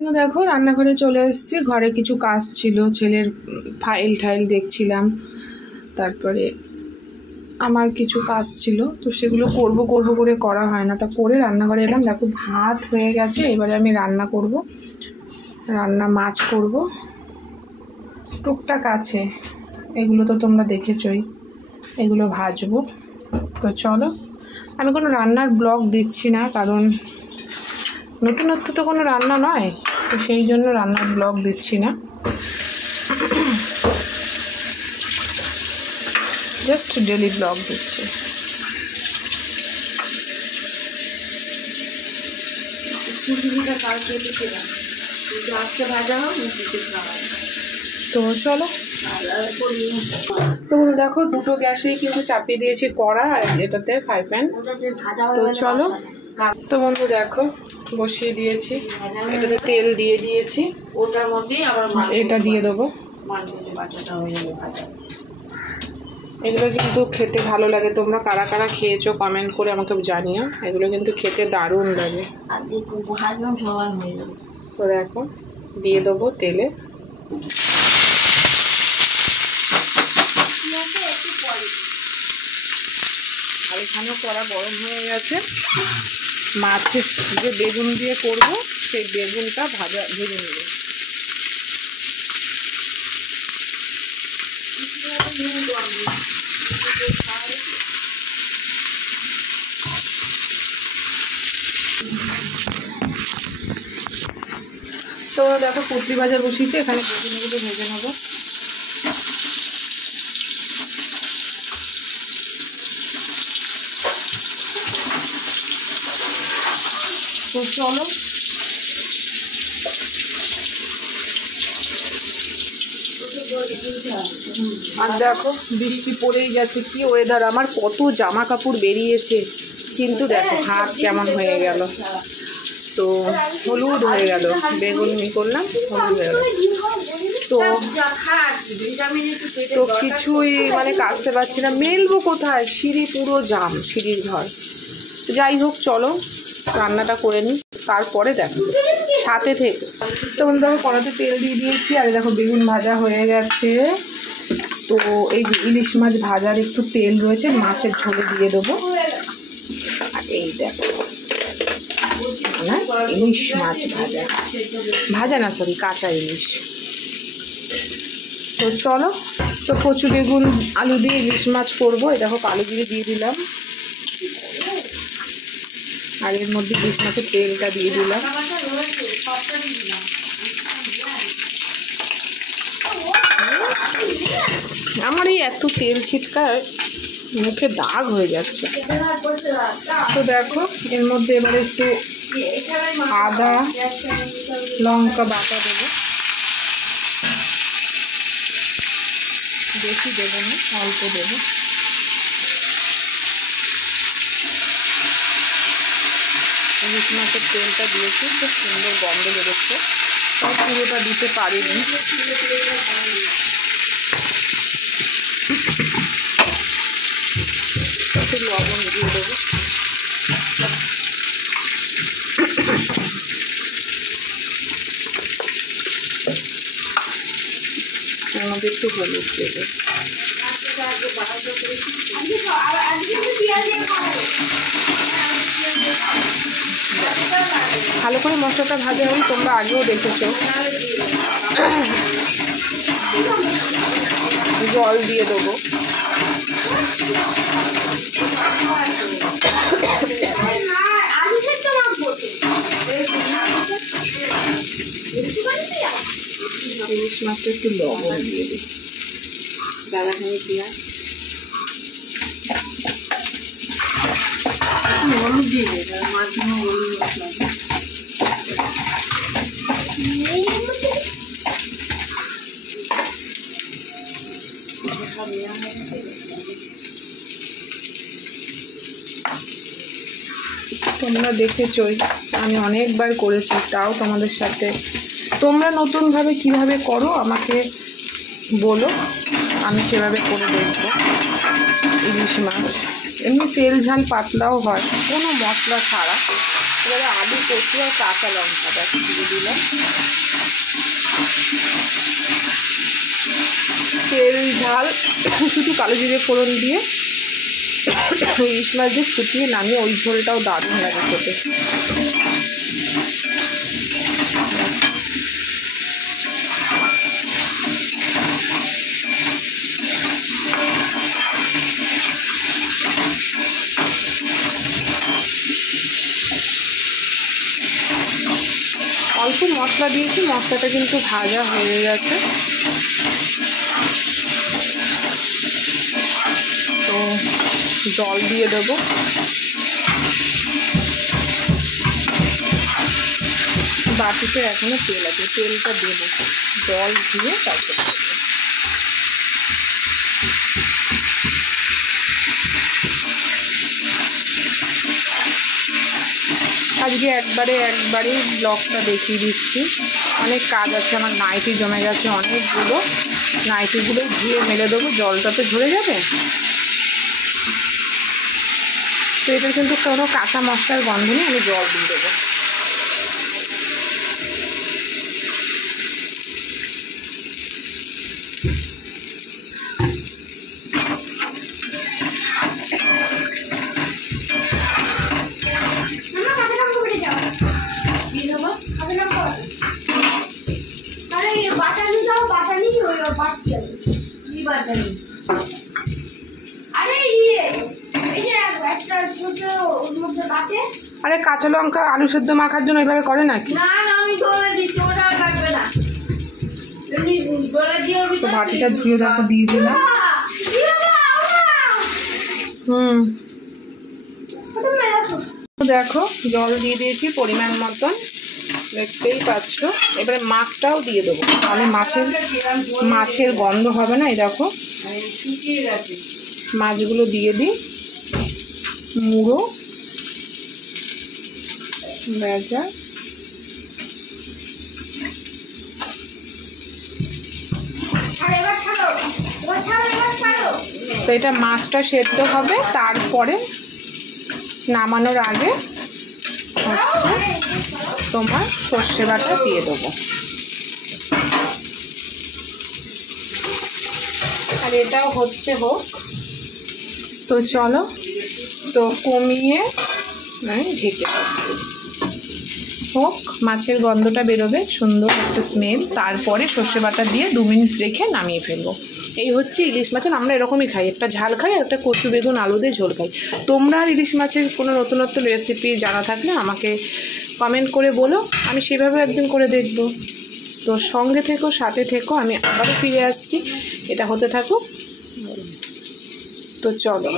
দেখো রান্নাঘরে চলে এসেছি। ঘরে কিছু কাজ ছিল, ছেলের ফাইল ঠাইল দেখছিলাম, তারপরে আমার কিছু কাজ ছিল, তো সেগুলো করব করে করা হয় না, তা করে রান্নাঘরে এলাম। দেখো ভাত হয়ে গেছে, এবারে আমি রান্না করব, মাছ করব, টুকটাক আছে, এগুলো তো তোমরা দেখেছই, এগুলো ভাজবো। তো চলো, আমি কোনো রান্নার ব্লগ দিচ্ছি না, কারণ নতুনত্ব তো কোনো রান্না নয়, তো সেই জন্য রান্নার ব্লগ দিচ্ছি না, জাস্ট ডেলি ব্লগ দিচ্ছি। তো চলো, তো দেখো দুটো গ্যাসেই কিন্তু চাপিয়ে দিয়েছি কড়া, আর এটাতে ফ্রাই প্যান। তো চলো, তো বন্ধু দেখো বসিয়ে দিয়েছি, এটাতে তেল দিয়ে দিয়েছি, ওটার মধ্যেই আবার এটা দিয়ে দেবো। এগুলো কিন্তু খেতে ভালো লাগে, তোমরা কারা কারা খেয়েছো কমেন্ট করে আমাকে জানিও, এগুলো কিন্তু খেতে দারুণ লাগে। তো দেখো দিয়ে দেবো তেলে, আর এখানে কড়া গরম হয়ে গেছে। মাছের যে বেগুন দিয়ে করবো সেই বেগুনটা ভেজে নেব। তো দেখো পুঁটলি ভাজা বসিয়েছি, এখানে বেগুনগুলো ভেজে নেবো। তো চলো, আর দেখো বৃষ্টি পড়েই গেছে, কি ওয়েদার, আমার কত জামা কাপড় বেরিয়েছে, কিন্তু দেখো হাত কেমন হয়ে গেল, তো হলুদ হয়ে গেল, বেগুন করলাম হলুদ হয়ে গেল, তো কিছুই মানে কাচতে পারছি না, মেলবো কোথায়, সিঁড়ি পুরো জাম, সিঁড়ির ঘর। যাই হোক চলো রান্নাটা করে নিই, তারপরে দেখো সাথে থেকে। তখন দেখো কড়াতে তেল দিয়ে দিয়েছি, আর দেখো বেগুন ভাজা হয়ে গেছে। তো এই ইলিশ মাছ ভাজার একটু তেল রয়েছে, মাছের ঝোলে দিয়ে দেবো। আর এই দেখো না, ইলিশ মাছ ভাজা না সরি কাঁচা ইলিশ। তো চলো, তো কচু বেগুন আলু দিয়ে ইলিশ মাছ করবো। এই দেখো কালো জিরে দিয়ে দিলাম, আর এর মধ্যে ইলিশ মাছের তেলটা দিয়ে দিলাম। আমার এই এত তেল ছিটকায় মুখে দাগ হয়ে যাচ্ছে। তো দেখো এর মধ্যে এবারে একটু আদা লঙ্কা বাটা দেবো, বেশি দেবো না, অল্প দেবো। ইলিশ মাছের তেলটা দিয়েছি, খুব সুন্দর গন্ধ বেরোচ্ছে, তাই পুরোটা দিতে পারিনি। একটু লবণ দিয়ে দেবো, এর মধ্যে একটু হলুদ দেবো। ভালো করে মশলাটা ভাজা হবে, তোমরা আগেও দেখেছো। জল দিয়ে দেবো, ইলিশ মাছটা একটু লবণ দিয়ে দিই, দাদাখানি পেঁয়াজ হলুদ দিয়ে দেবে, মাছগুলো হলুদ মশলা তোমরা দেখেছই, আমি অনেকবার করেছি, তাও তোমাদের সাথে। তোমরা নতুনভাবে কিভাবে করো আমাকে বলো, আমি সেভাবে করে দেখবো। ইলিশ মাছ এমনি তেল ঝাল পাতলাও হয়, কোনো মশলা ছাড়া, এবারে আলু, কচু আর কাঁচা লঙ্কা দিয়ে দিলাম। তেল ঝাল শুধু কালো জিরে ফোড়ন দিয়ে ইলিশ মাছ দিয়ে ফুটিয়ে নামিয়ে ওই ঝোলটাও দারুণ লাগে খেতে। অল্প মশলা দিয়েছি, মশলাটা কিন্তু ভাজা হয়ে গেছে। তো জল দিয়ে দেবো। বাটিতে এখনো তেল আছে, তেলটা দেবো, জল দিয়ে তারপর আজকে একবারেই ব্লগটা দেখিয়ে দিচ্ছি। অনেক কাজ আছে আমার, নাইটি জমে গেছে অনেকগুলো, নাইটিগুলো ধুয়ে মেলে দেবো, জলটা তো ঝরে যাবে। তো এটা কিন্তু কোনো কাঁচা মশলার গন্ধ নেই, আমি জল দিয়ে দেবো। আরে কাঁচা লঙ্কা আলু সেদ্ধ মাখার জন্য এইভাবে করে নাকি? তো বাটিটা ধুয়ে দেখো দিয়ে দিলাম। দেখো জল দিয়ে দিয়েছি পরিমাণ মতন, দেখতেই পাচ্ছ। এবারে মাছটাও দিয়ে দেবো, তাহলে মাছের গন্ধ হবে না। এই দেখো মাছগুলো দিয়ে দিই, মুড়ো ভেজা। তো এটা মাছটা সেদ্ধ হবে, তারপরে নামানোর আগে হচ্ছে তোমার সর্ষে বাটা দিয়ে দেবো। আর এটাও হচ্ছে হোক। তো চলো, তো কমিয়ে ঢেকে হোক, মাছের গন্ধটা বেরোবে, সুন্দর একটা স্মেল, তারপরে সর্ষে বাটা দিয়ে 2 মিনিট রেখে নামিয়ে ফেলবো। এই হচ্ছে ইলিশ মাছের, আমরা এরকমই খাই, একটা ঝাল খাই আর একটা কচু বেগুন আলু দিয়ে ঝোল খাই। তোমরা আর ইলিশ মাছের কোনো নতুনত্ব রেসিপি জানা থাকলে আমাকে কমেন্ট করে বলো, আমি সেভাবে একদিন করে দেখব। তো সঙ্গে থেকো, সাথে থেকো, আমি আবারও ফিরে আসছি, এটা হতে থাকুক। তো চলো।